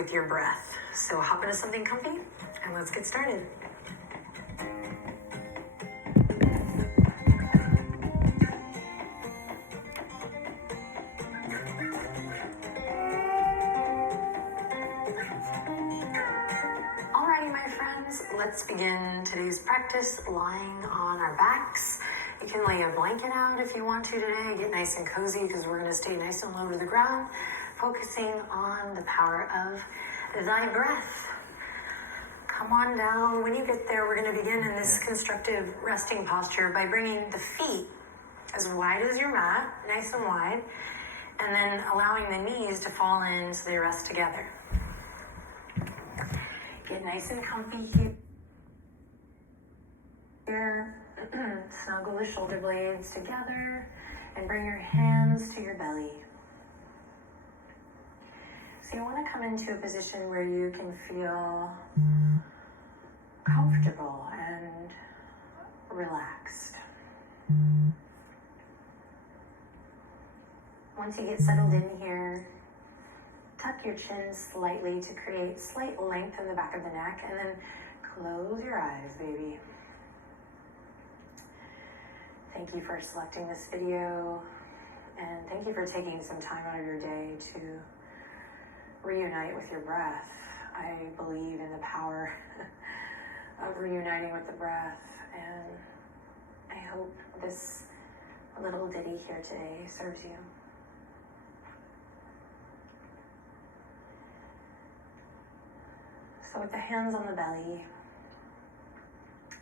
with your breath. So hop into something comfy and let's get started. Alrighty, my friends, let's begin today's practice lying on our backs. You can lay a blanket out if you want to today. Get nice and cozy because we're going to stay nice and low to the ground, focusing on the power of thy breath. Come on down. When you get there, we're going to begin in this constructive resting posture by bringing the feet as wide as your mat, nice and wide, and then allowing the knees to fall in so they rest together. Get nice and comfy here. Snuggle the shoulder blades together and bring your hands to your belly. So you want to come into a position where you can feel comfortable and relaxed. Once you get settled in here, tuck your chin slightly to create slight length in the back of the neck, and then close your eyes, baby. Thank you for selecting this video, and thank you for taking some time out of your day to reunite with your breath. I believe in the power of reuniting with the breath, and I hope this little ditty here today serves you. So with the hands on the belly,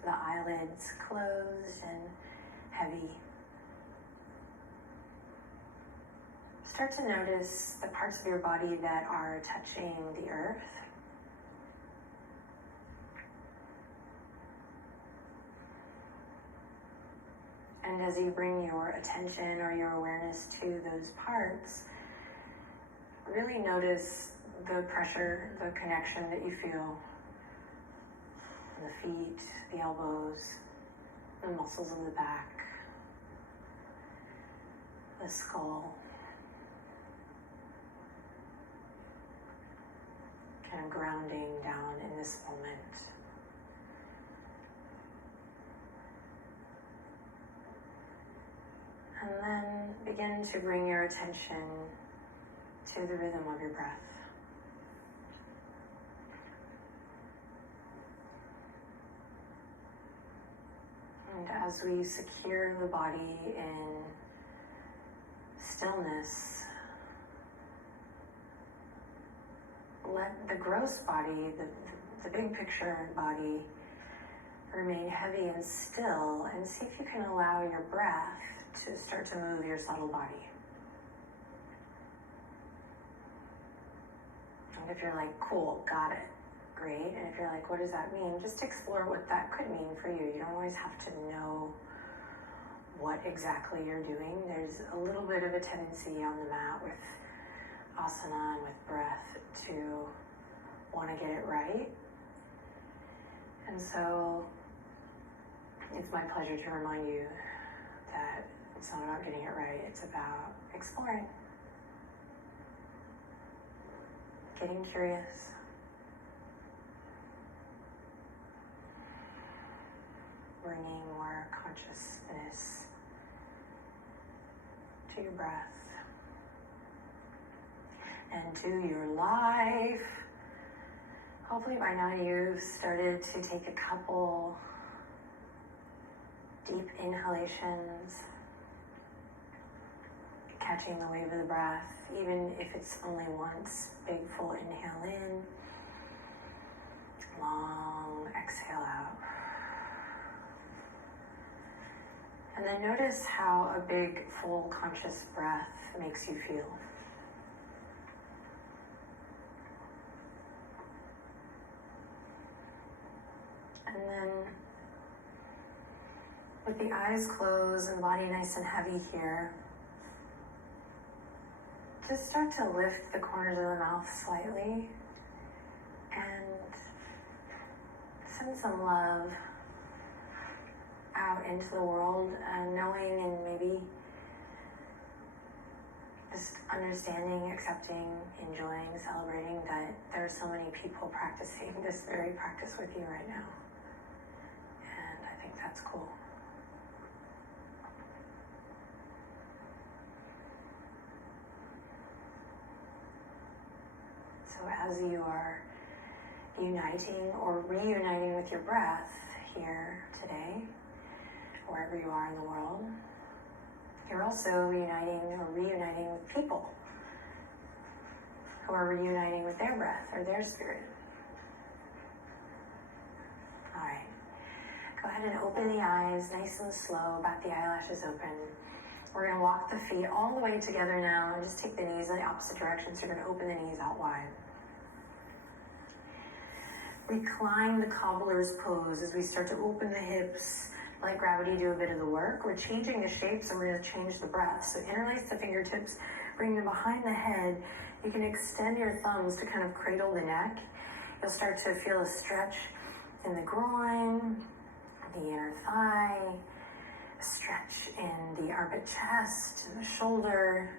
the eyelids closed and heavy, start to notice the parts of your body that are touching the earth. And as you bring your attention or your awareness to those parts, really notice the pressure, the connection that you feel in the feet, the elbows, the muscles in the back, the skull. Kind of grounding down in this moment. And then begin to bring your attention to the rhythm of your breath. And as we secure the body in stillness, let the gross body, the big picture body, remain heavy and still, and see if you can allow your breath to start to move your subtle body. And if you're like, cool, got it, great. And if you're like, what does that mean? Just explore what that could mean for you. You don't always have to know what exactly you're doing. There's a little bit of a tendency on the mat with asana and with breath to want to get it right. And so it's my pleasure to remind you that it's not about getting it right, it's about exploring, getting curious, bringing more consciousness to your breath and to your life. Hopefully by now you've started to take a couple deep inhalations, catching the wave of the breath, even if it's only once. Big full inhale in, long exhale out. And then notice how a big, full, conscious breath makes you feel. And then with the eyes closed and the body nice and heavy here, just start to lift the corners of the mouth slightly and send some love out into the world, knowing and maybe just understanding, accepting, enjoying, celebrating that there are so many people practicing this very practice with you right now. And I think that's cool. So as you are uniting or reuniting with your breath here today, wherever you are in the world, you're also uniting or reuniting with people who are reuniting with their breath or their spirit. All right. Go ahead and open the eyes nice and slow, bat the eyelashes open. We're going to walk the feet all the way together now and just take the knees in the opposite direction. So you're going to open the knees out wide. Recline the cobbler's pose as we start to open the hips, let gravity do a bit of the work. We're changing the shapes and we're going to change the breath. So interlace the fingertips, bring them behind the head. You can extend your thumbs to kind of cradle the neck. You'll start to feel a stretch in the groin, the inner thigh, a stretch in the armpit chest, and the shoulder.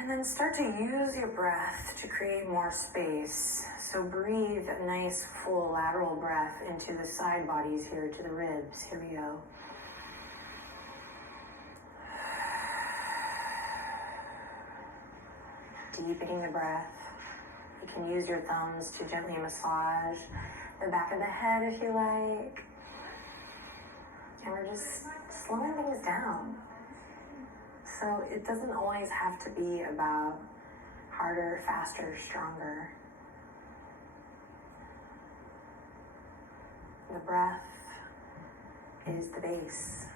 And then start to use your breath to create more space. So breathe a nice full lateral breath into the side bodies here, to the ribs. Here we go. Deepening the breath. You can use your thumbs to gently massage the back of the head if you like. And we're just slowing things down. So it doesn't always have to be about harder, faster, stronger. The breath is the base,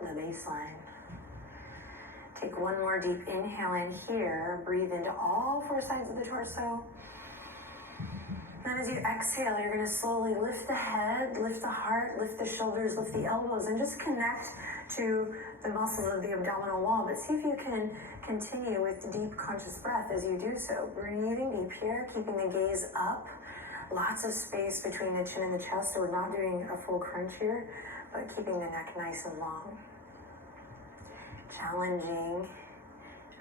the baseline. Take one more deep inhale in here. Breathe into all four sides of the torso. Then as you exhale, you're going to slowly lift the head, lift the heart, lift the shoulders, lift the elbows, and just connect to the muscles of the abdominal wall. But see if you can continue with deep conscious breath as you do so. Breathing deep here, keeping the gaze up. Lots of space between the chin and the chest, so we're not doing a full crunch here, but keeping the neck nice and long. Challenging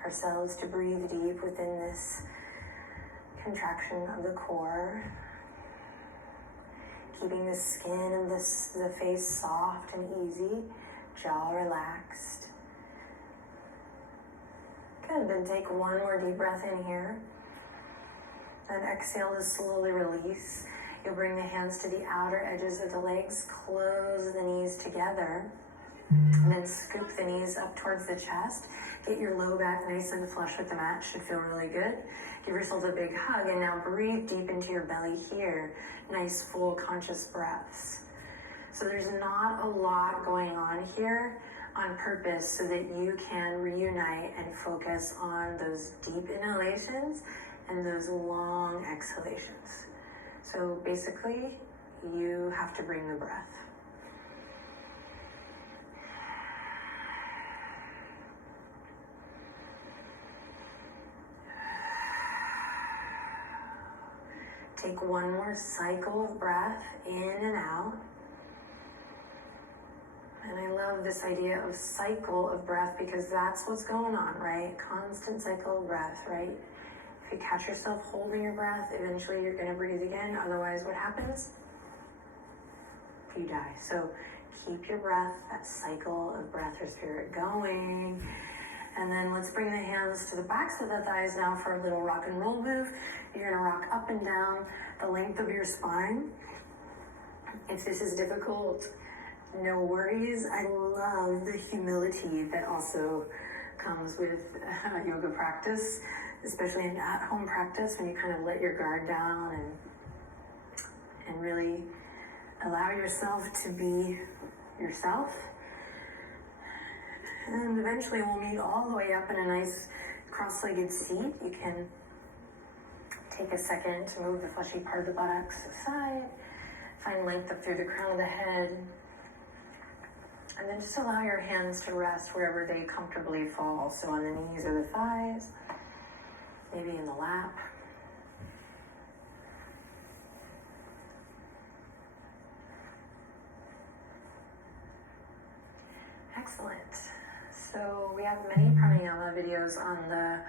ourselves to breathe deep within this contraction of the core. Keeping the skin and the face soft and easy, jaw relaxed. Good, then take one more deep breath in here. And exhale to slowly release. You'll bring the hands to the outer edges of the legs, close the knees together, and then scoop the knees up towards the chest. Get your low back nice and flush with the mat, should feel really good. Give yourself a big hug, and now breathe deep into your belly here. Nice full conscious breaths. So there's not a lot going on here on purpose so that you can reunite and focus on those deep inhalations and those long exhalations. So basically, you have to bring the breath. Take one more cycle of breath in and out. And I love this idea of cycle of breath because that's what's going on, right? Constant cycle of breath, right? If you catch yourself holding your breath, eventually you're going to breathe again. Otherwise, what happens? You die. So keep your breath, that cycle of breath or spirit going. And then let's bring the hands to the backs of the thighs now for a little rock and roll move. You're going to rock up and down the length of your spine. If this is difficult, no worries. I love the humility that also comes with yoga practice, especially in at-home practice when you kind of let your guard down and really allow yourself to be yourself. And eventually we'll meet all the way up in a nice cross-legged seat. You can take a second to move the fleshy part of the buttocks aside, find length up through the crown of the head, and then just allow your hands to rest wherever they comfortably fall. So on the knees or the thighs, maybe in the lap. Excellent. So we have many pranayama videos on the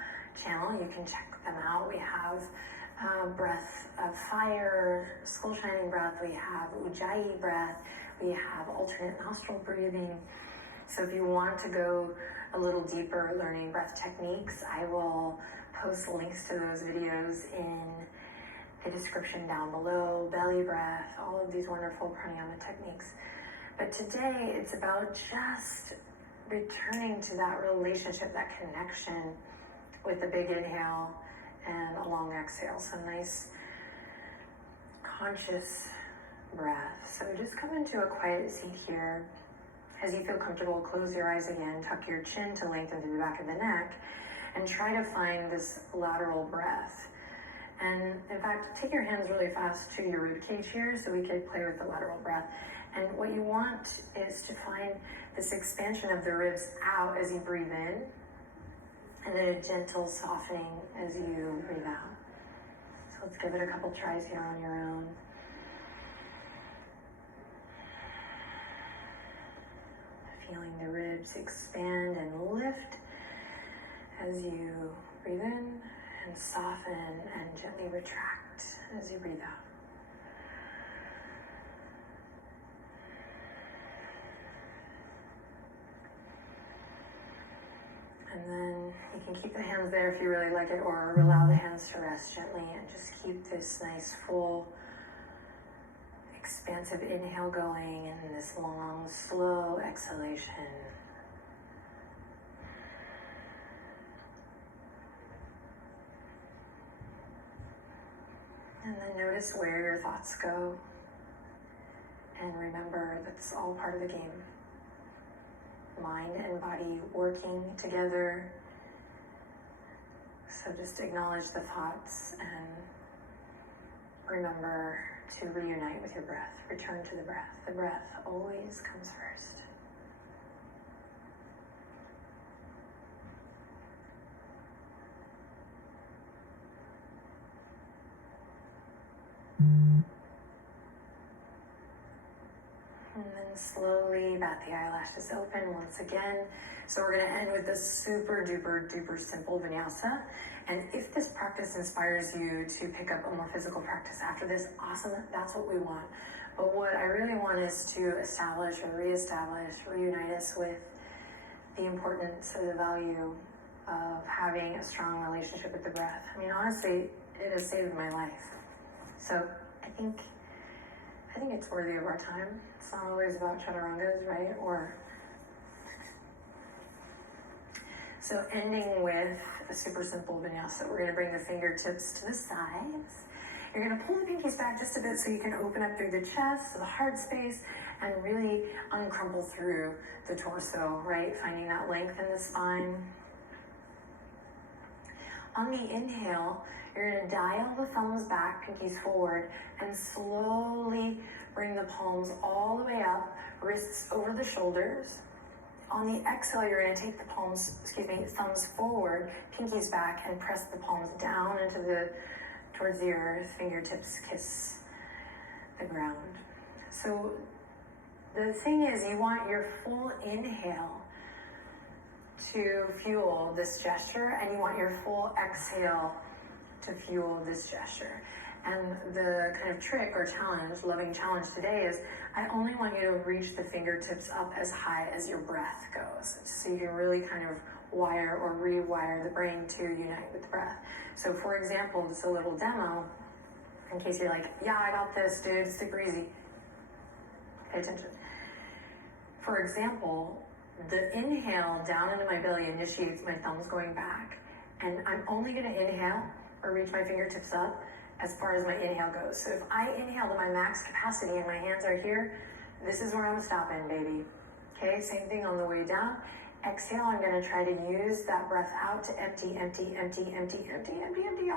channel. You can check them out. We have breath of fire, skull shining breath. We have ujjayi breath. We have alternate nostril breathing. So if you want to go a little deeper learning breath techniques, I will post links to those videos in the description down below. Belly breath, all of these wonderful pranayama techniques. But today it's about just returning to that relationship, that connection with the big inhale and a long exhale. So nice conscious breath. So just come into a quiet seat here. As you feel comfortable, close your eyes again, tuck your chin to lengthen through the back of the neck, and try to find this lateral breath. And in fact, take your hands really fast to your rib cage here so we can play with the lateral breath. And what you want is to find this expansion of the ribs out as you breathe in, and then a gentle softening as you breathe out. So let's give it a couple tries here on your own. Feeling the ribs expand and lift as you breathe in, and soften and gently retract as you breathe out. And then you can keep the hands there if you really like it, or allow the hands to rest gently, and just keep this nice full expansive inhale going and this long, slow exhalation. And then notice where your thoughts go. And remember, that's all part of the game. Mind and body working together. So just acknowledge the thoughts and remember to reunite with your breath. Return to the breath. The breath always comes first. And then slowly bat the eyelashes open once again. So we're going to end with this super duper simple vinyasa. And if this practice inspires you to pick up a more physical practice after this, awesome, that's what we want. But what I really want is to establish or reestablish, reunite us with the importance or the value of having a strong relationship with the breath. I mean, honestly, it has saved my life. So I think it's worthy of our time. It's not always about chaturangas, right? So ending with a super simple vinyasa. We're going to bring the fingertips to the sides. You're going to pull the pinkies back just a bit so you can open up through the chest, so the heart space, and really uncrumple through the torso, right? Finding that length in the spine. On the inhale, you're going to dial the thumbs back, pinkies forward, and slowly bring the palms all the way up, wrists over the shoulders. On the exhale, you're going to take the thumbs forward, pinkies back, and press the palms down towards the earth. Fingertips kiss the ground. So the thing is, you want your full inhale to fuel this gesture, and you want your full exhale to fuel this gesture. And the kind of trick or challenge, loving challenge today is I only want you to reach the fingertips up as high as your breath goes. So you can really kind of wire or rewire the brain to unite with the breath. So for example, just a little demo, in case you're like, yeah, I got this, dude, it's super easy. Pay attention. For example, the inhale down into my belly initiates my thumbs going back. And I'm only going to inhale or reach my fingertips up as far as my inhale goes. So if I inhale to my max capacity and my hands are here, this is where I'm stopping, baby. Okay, same thing on the way down. Exhale, I'm going to try to use that breath out to empty all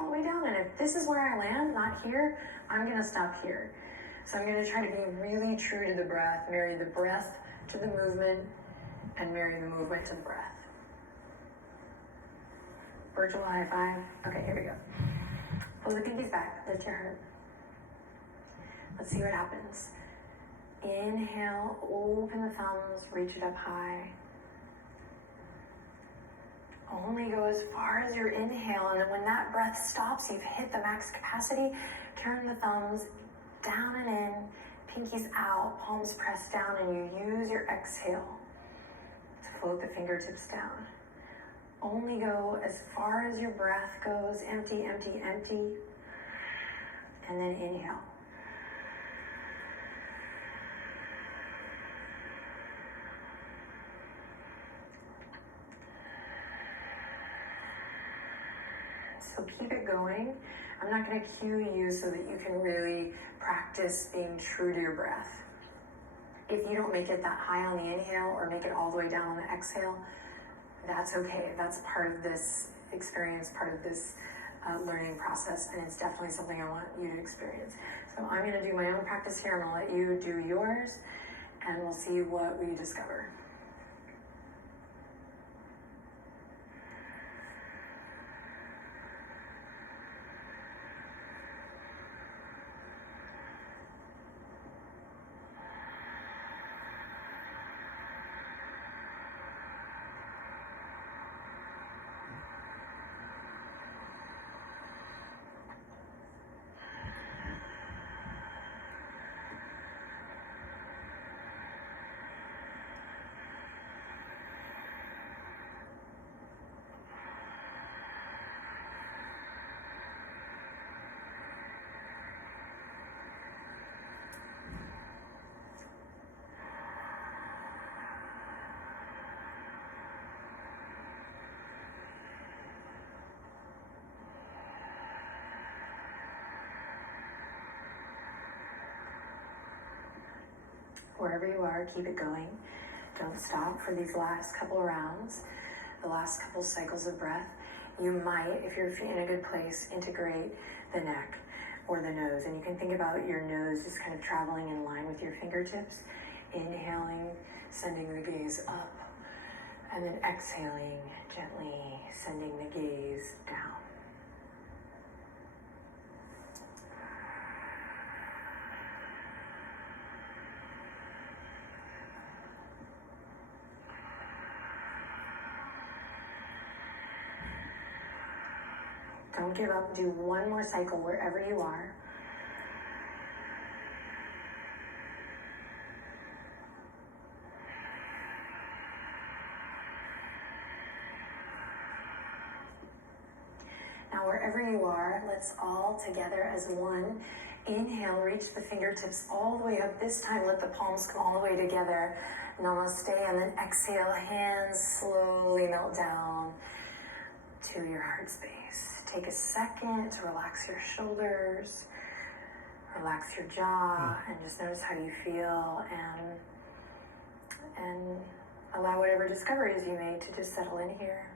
the way down. And if this is where I land, not here, I'm going to stop here. So I'm going to try to be really true to the breath, marry the breath to the movement, and marry the movement to the breath. Virtual high five. Okay, here we go. Pull the pinkies back, lift your heart. Let's see what happens. Inhale, open the thumbs, reach it up high. Only go as far as your inhale, and then when that breath stops, you've hit the max capacity, turn the thumbs down and in, pinkies out, palms pressed down, and you use your exhale to float the fingertips down. Only go as far as your breath goes, empty, empty, empty, and then inhale. So keep it going. I'm not going to cue you so that you can really practice being true to your breath. If you don't make it that high on the inhale or make it all the way down on the exhale, that's okay. That's part of this experience, part of this learning process, and it's definitely something I want you to experience. So I'm going to do my own practice here. I'm going to let you do yours, and we'll see what we discover. Wherever you are, keep it going. Don't stop for these last couple rounds, the last couple cycles of breath. You might, if you're in a good place, integrate the neck or the nose. And you can think about your nose just kind of traveling in line with your fingertips. Inhaling, sending the gaze up. And then exhaling, gently sending the gaze down. Don't give up. Do one more cycle wherever you are. Now, wherever you are, let's all together as one. Inhale, reach the fingertips all the way up. This time, let the palms come all the way together. Namaste. And then exhale, hands slowly melt down to your heart space. Take a second to relax your shoulders, relax your jaw, and just notice how you feel, and allow whatever discoveries you made to just settle in here.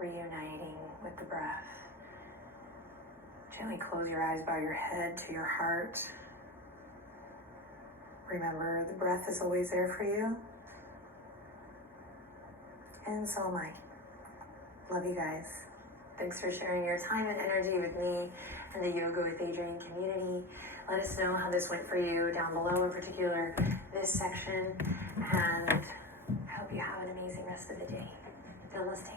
Reuniting with the breath. Gently close your eyes, bow your head to your heart. Remember, the breath is always there for you. And so am I. Love you guys. Thanks for sharing your time and energy with me and the Yoga with Adriene community. Let us know how this went for you down below, in particular this section. And I hope you have an amazing rest of the day. Namaste.